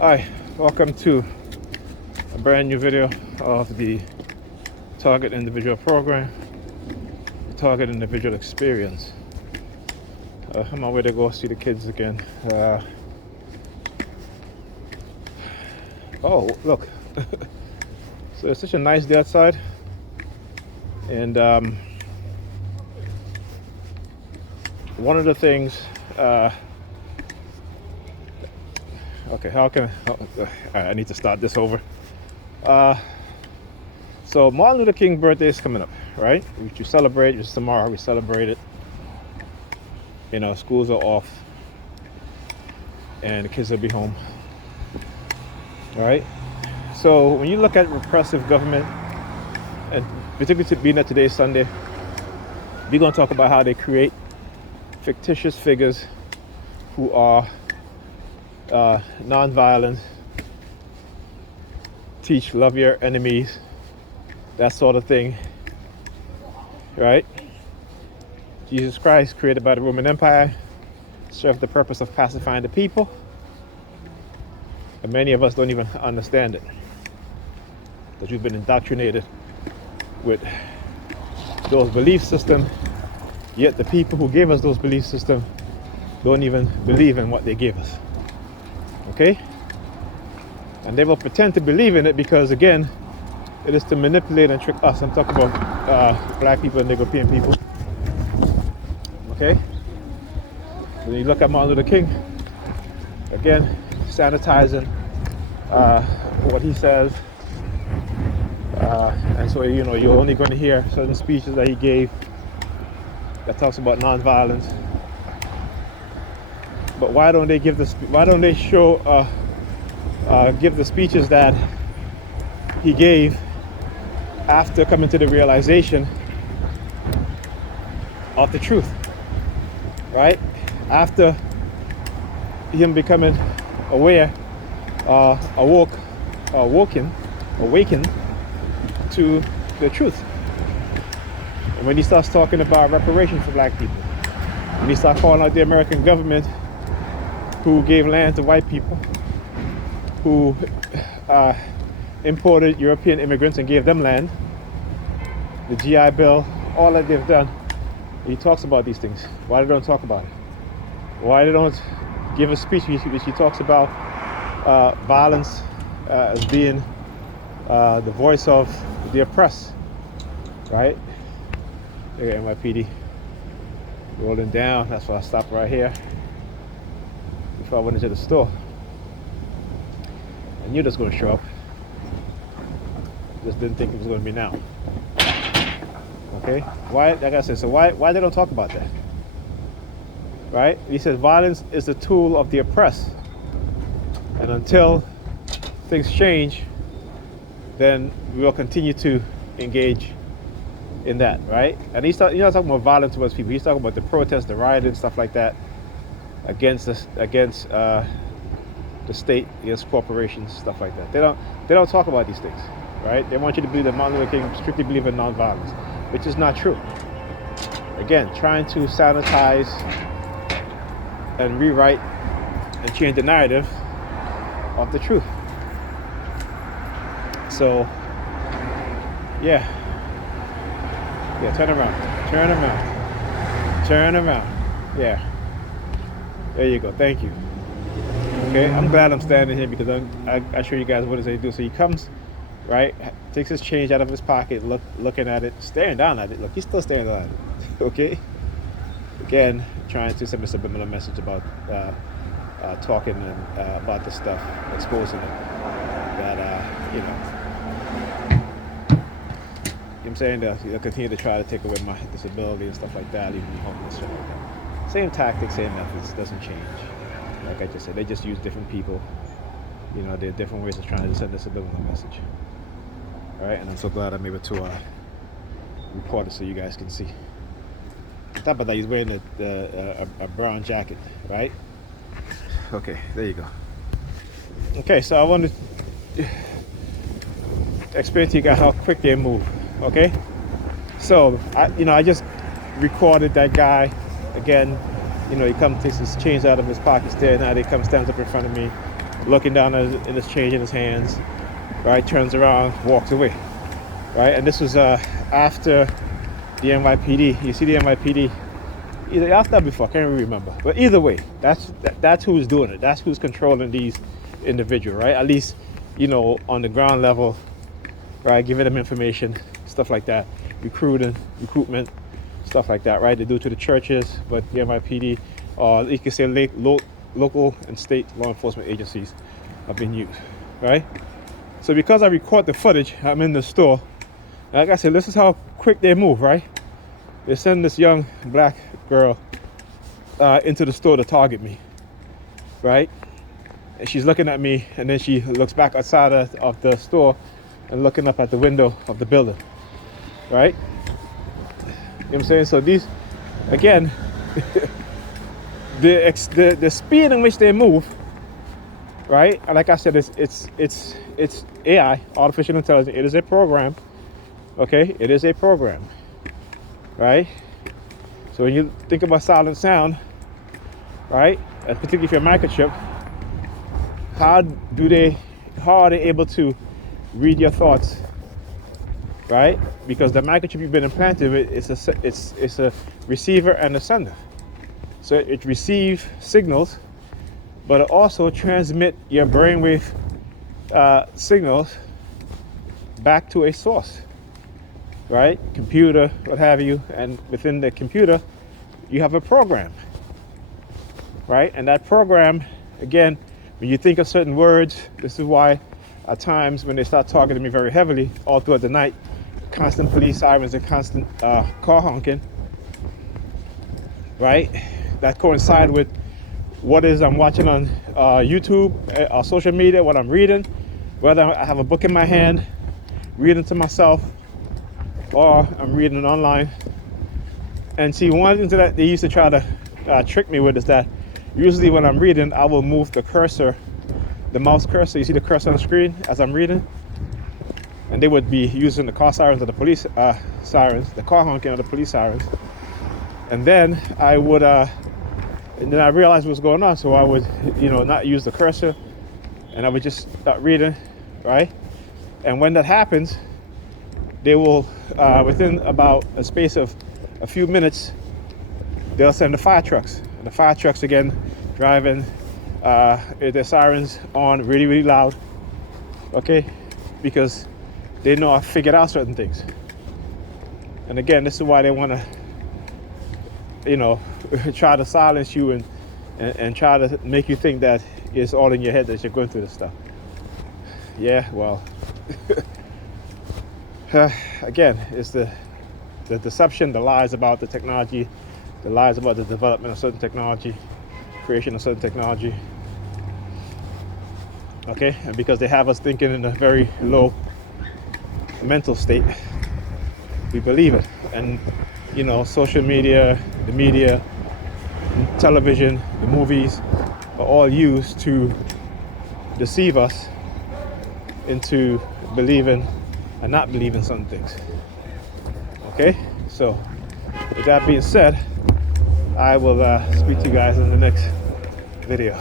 Hi, welcome to a brand new video of the Target Individual Program, the Target Individual Experience. I'm on my way to go see the kids again. Oh, look. So it's such a nice day outside. And one of the things, okay, I need to start this over. So Martin Luther King birthday is coming up, right? Which you celebrate, which is tomorrow, we celebrate it. You know, schools are off and the kids will be home. All right. So when you look at repressive government, and particularly being that today's Sunday, we're going to talk about how they create fictitious figures who are non-violent, teach love your enemies, that sort of thing, right? Jesus Christ, created by the Roman Empire, served the purpose of pacifying the people, and many of us don't even understand it, because we've been indoctrinated with those belief systems, yet the people who gave us those belief systems don't even believe in what they gave us. Okay? And they will pretend to believe in it because, again, it is to manipulate and trick us. I'm talking about black people and European people. Okay? When you look at Martin Luther King, again, sanitizing what he says. And so, you know, you're only going to hear certain speeches that he gave that talks about nonviolence. But why don't they give why don't they show give the speeches that he gave after coming to the realization of the truth, right? After him becoming aware, awakened to the truth. And when he starts talking about reparations for black people, when he starts calling out the American government who gave land to white people, who imported European immigrants and gave them land, the GI Bill, all that they've done. He talks about these things. Why they don't talk about it? Why they don't give a speech which he talks about violence as being the voice of the oppressed, right? Look at NYPD rolling down. That's why I stopped right here before I went into the store. I knew this was going to show up. Just didn't think it was going to be now. Okay? Why, like I said, so why they don't talk about that? Right? He says violence is a tool of the oppressed. And until things change, then we will continue to engage in that, right? And he's not talking about violence towards people. He's talking about the protests, the rioting, stuff like that against the state, against corporations, stuff like that. They don't talk about these things, right? They want you to believe that Martin Luther King strictly believed in nonviolence, which is not true. Again, trying to sanitize and rewrite and change the narrative of the truth. So, yeah, turn around, yeah, there you go, thank you. Okay, I'm glad I'm standing here because I show you guys what they do. So he comes, right, takes his change out of his pocket, looking at it, staring down at it. Look, he's still staring down at it. Okay, again, trying to send a subliminal message about talking and about this stuff, exposing it, that you know I'm saying that they'll continue to try to take away my disability and stuff like that, leaving me homeless, shit like that. Same tactics, same methods, doesn't change. Like I just said, they just use different people. You know, there are different ways of trying to send a subliminal message. All right, and I'm so glad I'm able to record it so you guys can see. On top of that, he's wearing a brown jacket, right? Okay, there you go. Okay, so I wanted to explain to you guys how quick they move. Okay, so I just recorded that guy again. You know, he comes, takes his change out of his pocket there. Now he comes, stands up in front of me, looking down at his change in his hands, right? Turns around, walks away, right? And this was after the NYPD. You see the NYPD either after or before, I can't really remember. But either way, that's who's doing it. That's who's controlling these individuals, right? At least, you know, on the ground level, right? Giving them information, stuff like that, recruitment, stuff like that, right? They do it to the churches, but the NYPD, or you can say local and state law enforcement agencies have been used, right? So because I record the footage, I'm in the store. Like I said, this is how quick they move, right? They send this young black girl into the store to target me, right? And she's looking at me, and then she looks back outside of the store and looking up at the window of the building, right? You know what I'm saying? So these, again, the speed in which they move, right? And like I said, it's AI, artificial intelligence. It is a program, okay? It is a program, right? So when you think about silent sound, right, and particularly if you're a microchip, how are they able to read your thoughts, right? Because the microchip you've been implanted with it's a receiver and a sender. So it receives signals, but it also transmit your brainwave signals back to a source, right? Computer, what have you, and within the computer, you have a program, right? And that program, again, when you think of certain words, this is why at times when they start talking to me very heavily all throughout the night, constant police sirens and constant car honking, right? That coincide with what is I'm watching on YouTube, or social media, what I'm reading, whether I have a book in my hand, reading to myself, or I'm reading it online. And see, one thing that they used to try to trick me with is that usually when I'm reading, I will move the cursor, the mouse cursor. You see the cursor on the screen as I'm reading? And they would be using the car sirens or the police sirens, the car honking or the police sirens. And then I would, and then I realized what's going on. So I would, not use the cursor, and I would just start reading, right? And when that happens, they will, within about a space of a few minutes, they'll send the fire trucks. And the fire trucks, again, driving their sirens on really, really loud, okay? Because they know I figured out certain things. And again, this is why they want to, try to silence you and try to make you think that it's all in your head that you're going through this stuff. Yeah, well, again, it's the deception, the lies about the technology, the lies about the development of certain technology, creation of certain technology. Okay, and because they have us thinking in a very low mental state, we believe it. And social media, the media, television, the movies are all used to deceive us into believing and not believing some things. Okay, so with that being said, I will speak to you guys in the next video.